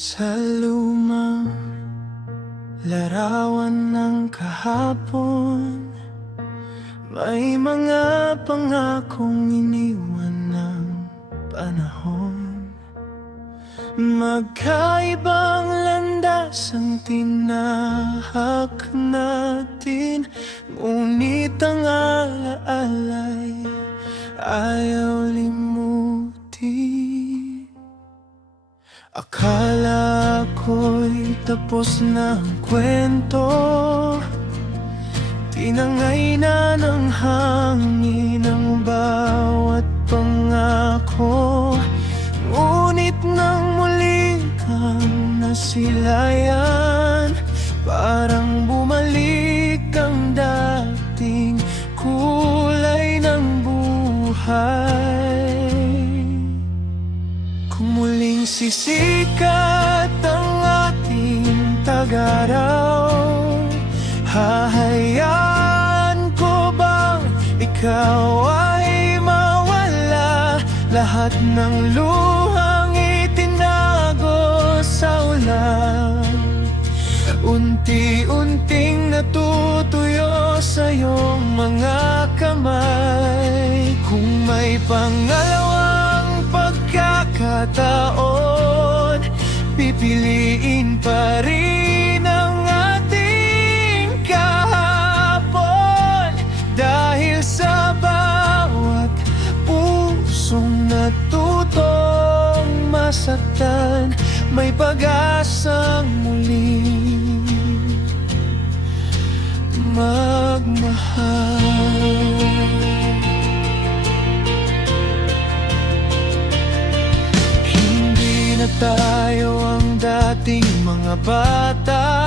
Sa lumang larawan ng kahapon, may mga pangakong iniwan ng panahon. Magkaibang landas ang tinahak natin, ngunit ang alaala'y ayaw limutin. Akala ko'y tapos na ang kwento, tinangay na ng hangin ang bawat pangako. Ngunit nang muli kang nasilayan, parang bumalik ang dating kulay ng buhay. Kung muling sisikat ang ating tag-araw, hahayaan ko bang ikaw ay mawala? Lahat ng luhang itinago sa ulan, unti-unting natutuyo sa iyong mga kamay. Kung may pangalawang pagkakataon, pipiliin pa rin ang ating kahapon. Dahil sa bawat pusong natutong masaktan, may pag-asang muling magmahal. Hindi na tayo ang dating mga bata,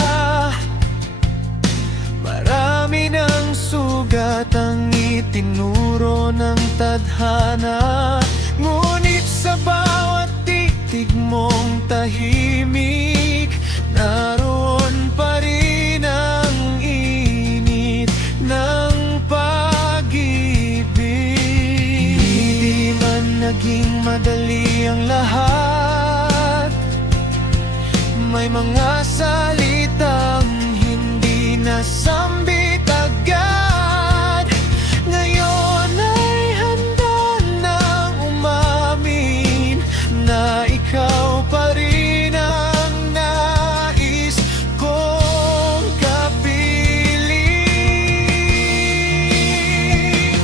marami ng sugat ang itinuro ng tadhana. Ngunit sa bawat titig mong tahimik, naroon pa rin ang init ng pag-ibig. Hindi man naging madali ang lahat, may mga salitang hindi nasambit agad. Ngayon ay handa nang umamin na ikaw pa rin ang nais kong kapiling.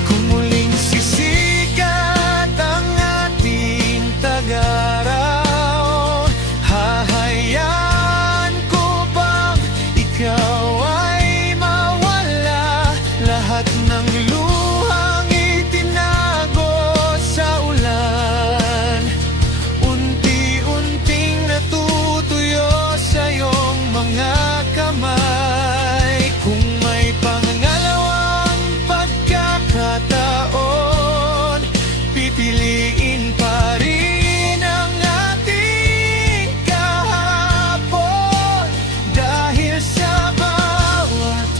Kung muling sisikat ang ating tag-araw, hahayaan ko bang ikaw ay mawala? Lahat ng luhang itinago sa ulan, unti-unting natutuyo sa iyong mga kamay. Kung may pangalawang pagkakataon, pipiliin pa rin ang ating kahapon. Dahil sa bawat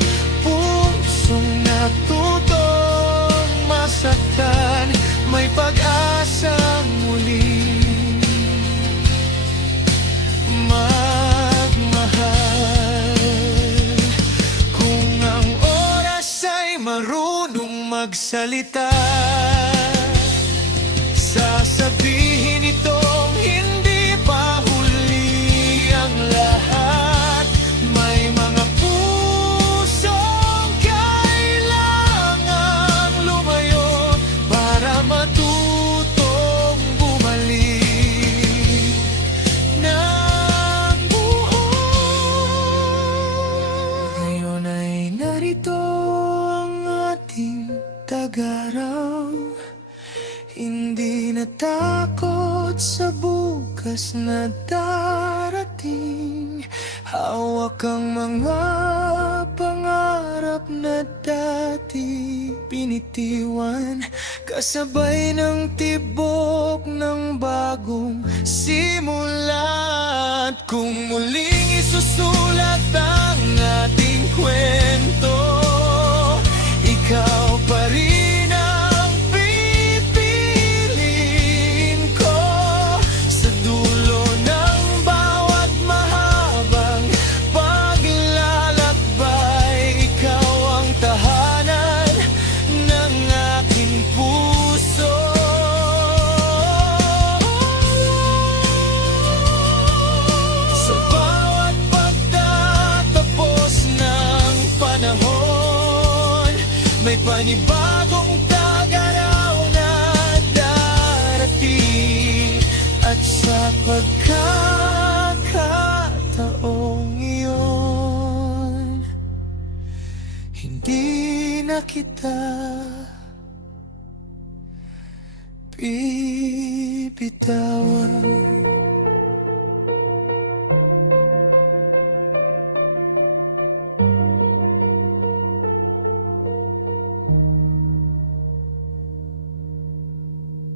pusong natutong masaktan, may pag-asang muling magmahal. Kung ang oras ay marunong magsalita, sasabihin itong hindi pa huli ang lahat. May mga pusong kailangang lumayo para matutong bumalik ng buhay. Ngayon ay narito ang ating tag-araw, hindi natakot sa bukas na darating. Hawak ang mga pangarap na dati pinitiwan, kasabay ng tibok ng bagong simula. Kung muling isusulat ang ating kwento, ikaw pa rin ang pipiliin ko. Sa dulo ng bawat May panibagong tag-araw na darating. At sa pagkakataong iyon, hindi na kita bibitawan.